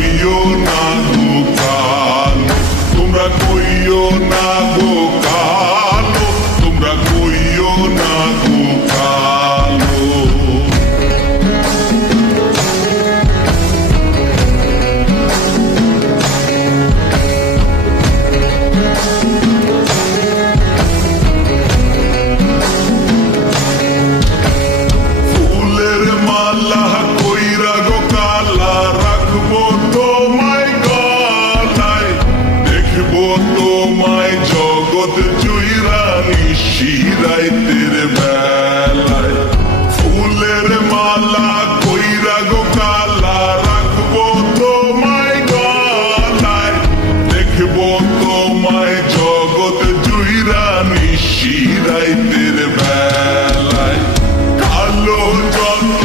কইও না কালো তোমরা কইও না গো কালো তোমরা বেলায়। ফুলের মালা কইরা কালা, রাখব তোমায় গলায়। দেখব তোমায় জগৎ জুইরা নিশিরাইতের বেলায়। কালো কালো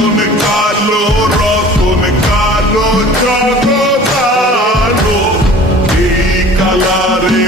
কালো এই কালারে